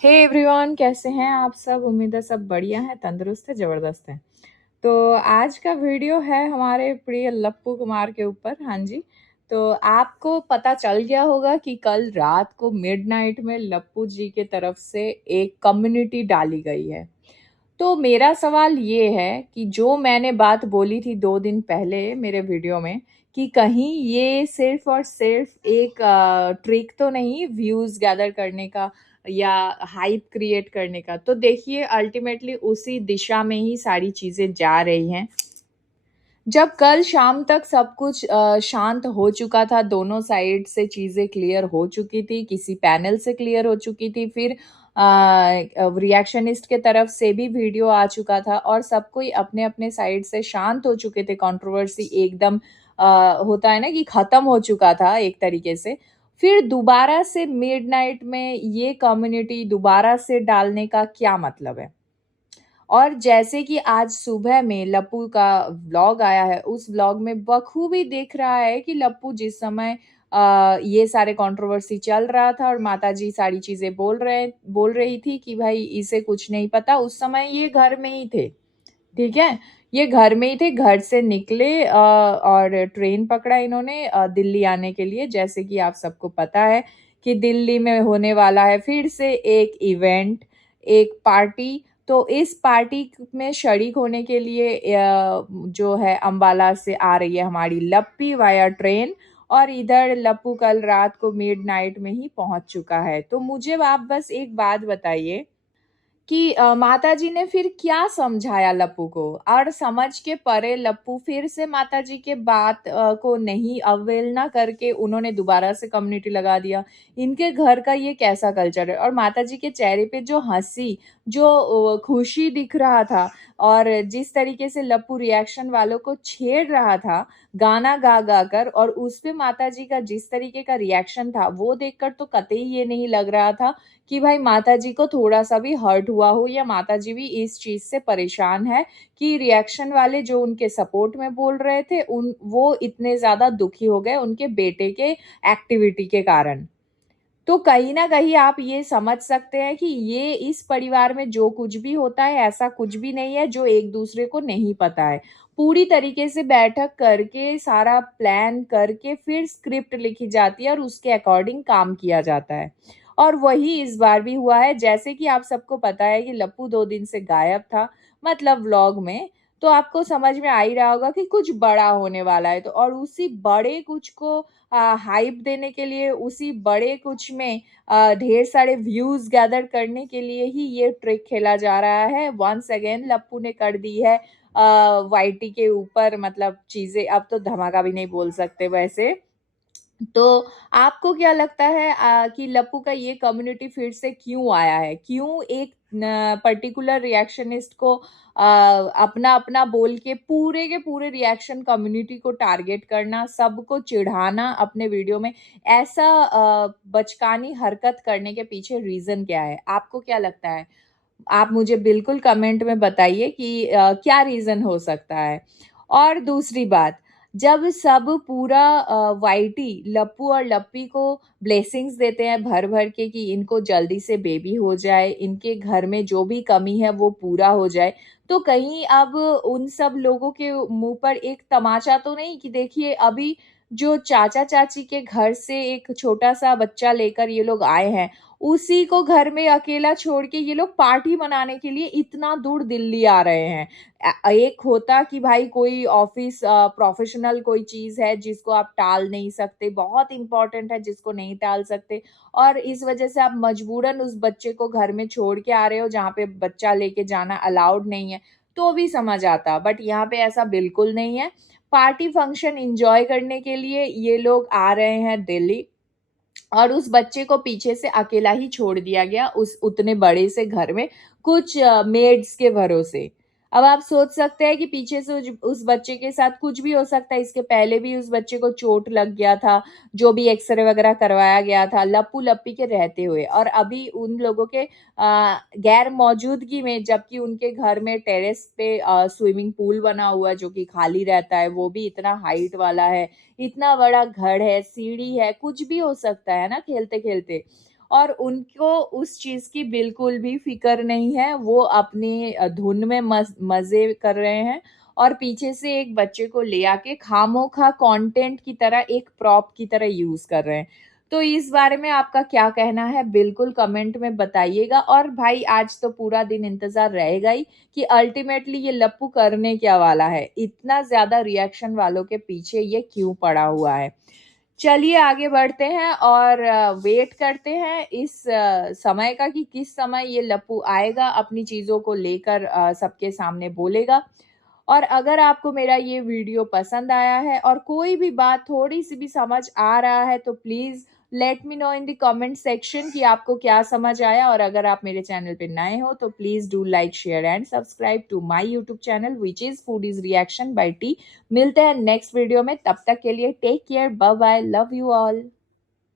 Hey everyone, कैसे हैं आप सब। उम्मीद है सब बढ़िया है, तंदुरुस्त है, ज़बरदस्त है। तो आज का वीडियो है हमारे प्रिय लप्पू कुमार के ऊपर। हाँ जी, तो आपको पता चल गया होगा कि कल रात को मिडनाइट में लप्पू जी के तरफ से एक कम्युनिटी डाली गई है। तो मेरा सवाल ये है कि जो मैंने बात बोली थी 2 दिन पहले मेरे वीडियो में कि कहीं ये सिर्फ़ और सिर्फ़ एक ट्रिक तो नहीं व्यूज़ गैदर करने का या हाइप क्रिएट करने का। तो देखिए अल्टीमेटली उसी दिशा में ही सारी चीज़ें जा रही हैं। जब कल शाम तक सब कुछ शांत हो चुका था, दोनों साइड से चीज़ें क्लियर हो चुकी थी, किसी पैनल से क्लियर हो चुकी थी, फिर रिएक्शनिस्ट के तरफ से भी वीडियो आ चुका था और सब कोई अपने-अपने साइड से शांत हो चुके थे, कंट्रोवर्सी एकदम होता है ना कि ख़त्म हो चुका था एक तरीके से। फिर दोबारा से मिडनाइट में ये कम्युनिटी दोबारा से डालने का क्या मतलब है? और जैसे कि आज सुबह में लप्पू का व्लॉग आया है, उस व्लॉग में बखूबी दिख रहा है कि लप्पू जिस समय ये सारे कंट्रोवर्सी चल रहा था और माताजी सारी चीज़ें बोल रही थी कि भाई इसे कुछ नहीं पता, उस समय ये घर में ही थे, ठीक है? ये घर में ही थे, घर से निकले और ट्रेन पकड़ा इन्होंने दिल्ली आने के लिए। जैसे कि आप सबको पता है कि दिल्ली में होने वाला है फिर से एक इवेंट, एक पार्टी। तो इस पार्टी में शरीक होने के लिए जो है अम्बाला से आ रही है हमारी लप्पी वाया ट्रेन और इधर लप्पू कल रात को मिडनाइट में ही पहुँच चुका है। तो मुझे आप बस एक बात बताइए कि माताजी ने फिर क्या समझाया लप्पू को और समझ के परे लप्पू फिर से माताजी के बात को नहीं अवहेलना करके उन्होंने दोबारा से कम्युनिटी लगा दिया। इनके घर का ये कैसा कल्चर है? और माताजी के चेहरे पे जो हंसी, जो खुशी दिख रहा था और जिस तरीके से लप्पू रिएक्शन वालों को छेड़ रहा था गाना गा गा कर, और उस पे माताजी का जिस तरीके का रिएक्शन था वो देखकर तो कतई ये नहीं लग रहा था कि भाई माताजी को थोड़ा-सा भी हर्ट हुआ हो या माताजी भी इस चीज़ से परेशान है कि रिएक्शन वाले जो उनके सपोर्ट में बोल रहे थे वो इतने ज़्यादा दुखी हो गए उनके बेटे के एक्टिविटी के कारण। तो कहीं न कहीं आप ये समझ सकते हैं कि ये इस परिवार में जो कुछ भी होता है, ऐसा कुछ भी नहीं है जो एक-दूसरे को नहीं पता है। पूरी तरीके से बैठक करके, सारा प्लान करके फिर स्क्रिप्ट लिखी जाती है और उसके अकॉर्डिंग काम किया जाता है। और वही इस बार भी हुआ है। जैसे कि आप सबको पता है कि लप्पू 2 दिन से गायब था, मतलब व्लॉग में, तो आपको समझ में आ ही रहा होगा कि कुछ बड़ा होने वाला है। तो और उसी बड़े कुछ को हाइप देने के लिए, उसी बड़े कुछ में ढेर सारे व्यूज़ गैदर करने के लिए ही ये ट्रिक खेला जा रहा है। वन्स अगेन लप्पू ने कर दी है वाईटी के ऊपर, मतलब चीज़ें अब तो धमाका भी नहीं बोल सकते वैसे। तो आपको क्या लगता है कि लप्पू का ये कम्युनिटी फिर से क्यों आया है? क्यों एक न पर्टिकुलर रिएक्शनिस्ट को अपना-अपना बोल के पूरे के पूरे रिएक्शन कम्युनिटी को टारगेट करना, सबको चिढ़ाना अपने वीडियो में, ऐसा बचकानी हरकत करने के पीछे रीज़न क्या है? आपको क्या लगता है? आप मुझे बिल्कुल कमेंट में बताइए कि क्या रीज़न हो सकता है? और दूसरी बात, जब सब पूरा वाईटी लप्पू और लप्पी को ब्लेसिंग्स देते हैं भर-भर के कि इनको जल्दी से बेबी हो जाए, इनके घर में जो भी कमी है वो पूरा हो जाए, तो कहीं अब उन सब लोगों के मुँह पर एक तमाचा तो नहीं कि देखिए अभी जो चाचा-चाची के घर से एक छोटा-सा बच्चा लेकर ये लोग आए हैं, उसी को घर में अकेला छोड़ के ये लोग पार्टी मनाने के लिए इतना दूर दिल्ली आ रहे हैं। एक होता कि भाई कोई ऑफ़िस प्रोफ़ेशनल कोई चीज़ है जिसको आप टाल नहीं सकते, बहुत इम्पोर्टेंट है जिसको नहीं टाल सकते, और इस वज़ह से आप मजबूरन उस बच्चे को घर में छोड़ के आ रहे हो जहाँ पे बच्चा लेके जाना अलाउड नहीं है, तो भी समझ आता। बट यहाँ पे ऐसा बिल्कुल नहीं है। पार्टी फंक्शन एन्जॉय करने के लिए ये लोग आ रहे हैं दिल्ली और उस बच्चे को पीछे से अकेला ही छोड़ दिया गया उस उतने बड़े से घर में, कुछ मेड्स के भरोसे। अब आप सोच सकते हैं कि पीछे से उस बच्चे के साथ कुछ भी हो सकता है, इसके पहले भी उस बच्चे को चोट लग गया था, जो भी एक्स-रे वगैरह करवाया गया था, लप्पू-लप्पी के रहते हुए, और अभी उन लोगों के गैर मौजूदगी में, जबकि उनके घर में टेरेस पे स्विमिंग पूल बना हुआ है जो कि खाली रहता है, वो भी इतना हाइट वाला है, इतना बड़ा घर है, सीढ़ी है, कुछ भी हो सकता है ना खेलते-खेलते। और उनको उस चीज़ की बिल्कुल भी फ़िक्र नहीं है। वो अपनी धुन में मज़े कर रहे हैं और पीछे से एक बच्चे को ले आके खामोखा कंटेंट की तरह एक प्रॉप की तरह यूज़ कर रहे हैं। तो इस बारे में आपका क्या कहना है? बिल्कुल कमेंट में बताइएगा और भाई आज तो पूरा दिन इंतज़ार रहेगा ही कि अल्टीमेटली ये लप्पू करने क्या वाला है? इतना ज़्यादा रिएक्शन वालों के पीछे ये क्यों पड़ा हुआ है? चलिए आगे बढ़ते हैं और वेट करते हैं इस समय का कि किस समय ये लप्पू आएगा, अपनी चीज़ों को लेकर सबके सामने बोलेगा। और अगर आपको मेरा ये वीडियो पसंद आया है और कोई भी बात थोड़ी-सी भी समझ आ रहा है तो please let me know in the comment section कि आपको क्या समझ आया। और अगर आप मेरे चैनल पे नए हो तो please do like, share and subscribe to my YouTube channel which is foodies reaction by T. मिलते हैं नेक्स्ट वीडियो में, तब तक के लिए take care, bye bye, love you all.